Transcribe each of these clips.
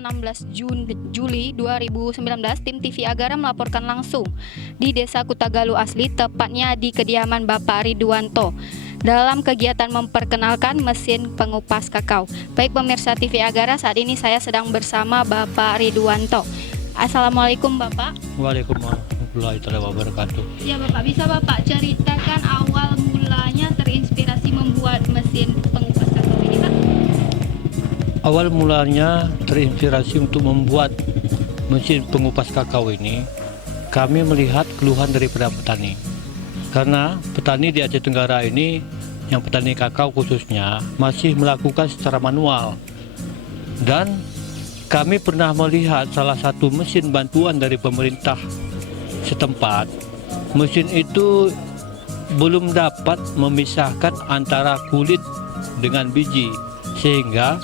16 Juli 2019, tim TV Agara melaporkan langsung di Desa Kutagalu Asli, tepatnya di kediaman Bapak Ridwanto, dalam kegiatan memperkenalkan mesin pengupas kakao. Baik pemirsa TV Agara, saat ini saya sedang bersama Bapak Ridwanto. Assalamualaikum Bapak. Waalaikumsalam warahmatullahi wabarakatuh. Ya Bapak, bisa Bapak ceritakan awal mulanya terinspirasi membuat mesin pengupas kakao ini Pak? Awal mulanya terinspirasi untuk membuat mesin pengupas kakao ini, kami melihat keluhan daripada petani. Karena petani di Aceh Tenggara ini, yang petani kakao khususnya, masih melakukan secara manual. Dan kami pernah melihat salah satu mesin bantuan dari pemerintah setempat. Mesin itu belum dapat memisahkan antara kulit dengan biji, sehingga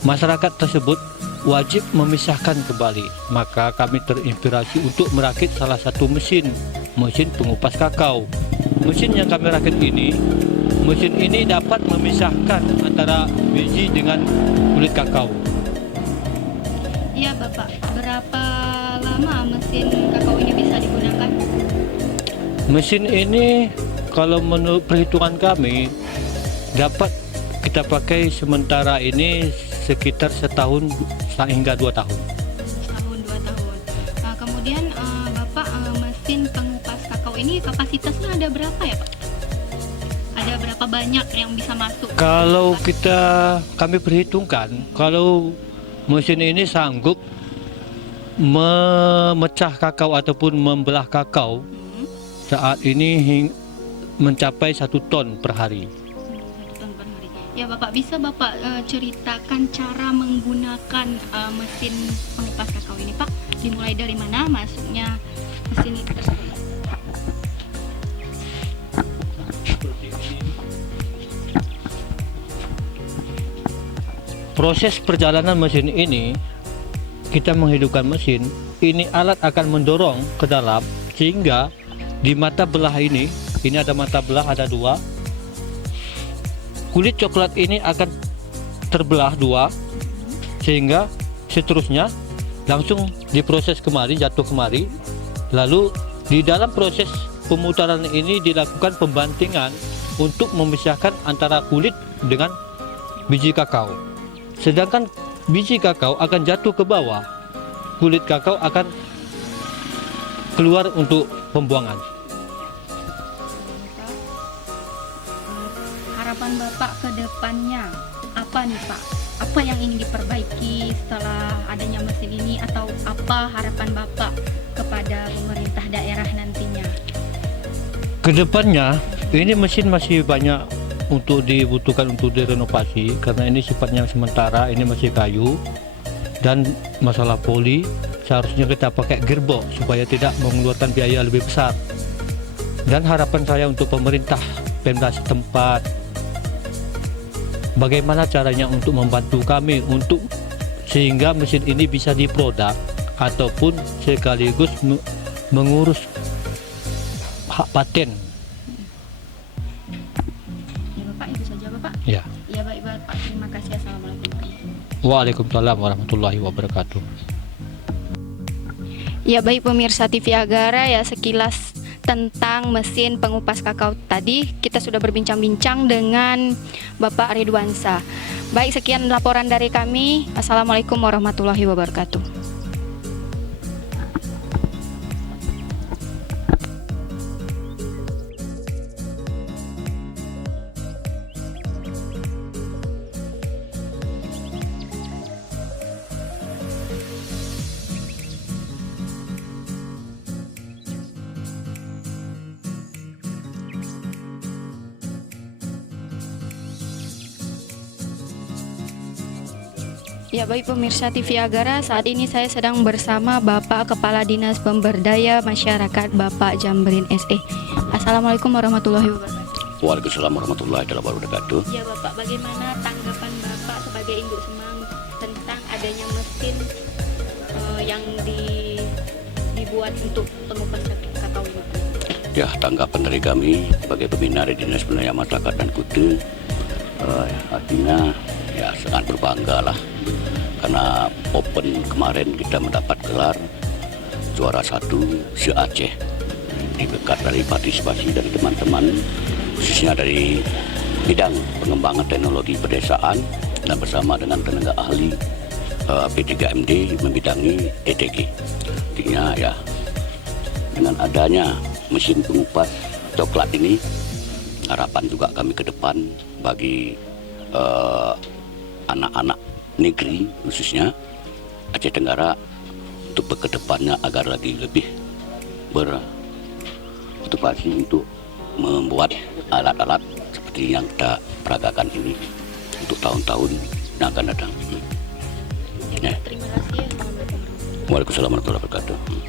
masyarakat tersebut wajib memisahkan kembali. Maka kami terinspirasi untuk merakit salah satu mesin pengupas kakao. Mesin yang kami rakit ini, mesin ini dapat memisahkan antara biji dengan kulit kakao. Iya Bapak, berapa lama mesin kakao ini bisa digunakan? Mesin ini kalau menurut perhitungan kami dapat kita pakai sementara ini sekitar setahun hingga 2 tahun. Setahun 2 tahun. Nah, kemudian Bapak, mesin pengupas kakao ini kapasitasnya ada berapa ya Pak? Ada berapa banyak yang bisa masuk? Kalau kami perhitungkan, kalau mesin ini sanggup memecah kakao ataupun membelah kakao saat ini mencapai 1 ton per hari. 1 ton per hari. Ya Bapak, bisa Bapak ceritakan cara menggunakan mesin pengupas kakao ini Pak? Dimulai dari mana masuknya mesin itu tersebut? Proses perjalanan mesin ini, kita menghidupkan mesin, ini alat akan mendorong ke dalam sehingga di mata belah ini ada mata belah, ada 2. Kulit coklat ini akan terbelah 2 sehingga seterusnya langsung diproses kemari, jatuh kemari. Lalu di dalam proses pemutaran ini dilakukan pembantingan untuk memisahkan antara kulit dengan biji kakao. Sedangkan biji kakao akan jatuh ke bawah, kulit kakao akan keluar untuk pembuangan. Harapan Bapak ke depannya apa nih Pak? Apa yang ingin diperbaiki setelah adanya mesin ini, atau apa harapan Bapak kepada pemerintah daerah nantinya? Kedepannya ini mesin masih banyak untuk dibutuhkan untuk direnovasi karena ini sifatnya sementara, ini masih kayu, dan masalah poli seharusnya kita pakai gearbox supaya tidak mengeluarkan biaya lebih besar. Dan harapan saya untuk pemerintah Pemda setempat, bagaimana caranya untuk membantu kami untuk sehingga mesin ini bisa diproduk ataupun sekaligus mengurus hak paten. Ya Bapak, itu saja Bapak. Ya. Ya baik Bapak, terima kasih. Assalamualaikum. Waalaikumsalam warahmatullahi wabarakatuh. Ya baik pemirsa TV Agara, ya sekilas tentang mesin pengupas kakao tadi kita sudah berbincang-bincang dengan Bapak Ridwansa. Baik, sekian laporan dari kami. Assalamualaikum warahmatullahi wabarakatuh. Ya baik pemirsa TV Agara, saat ini saya sedang bersama Bapak Kepala Dinas Pemberdaya Masyarakat Bapak Jambrin SE. Assalamualaikum warahmatullahi wabarakatuh. Waalaikumsalam warahmatullahi wabarakatuh. Ya Bapak, bagaimana tanggapan Bapak sebagai induk Semang tentang adanya mesin yang dibuat untuk pengupas kakao ini? Ya, tanggapan dari kami sebagai pembina dari Dinas Pemberdayaan Masyarakat dan Kutu, artinya ya sangat berbangga lah karena Open kemarin kita mendapat gelar juara 1 se-Aceh. Berkat dari partisipasi dari teman-teman, khususnya dari bidang pengembangan teknologi pedesaan dan bersama dengan tenaga ahli P3MD membidangi ETG. Artinya ya, dengan adanya mesin pengupas coklat ini, harapan juga kami ke depan bagi anak-anak negeri khususnya Aceh Tenggara untuk kedepannya agar lagi lebih bermotivasi untuk membuat alat-alat seperti yang kita peragakan ini untuk tahun-tahun yang akan datang. Ya, terima kasih ya. Waalaikumsalam warahmatullahi wabarakatuh.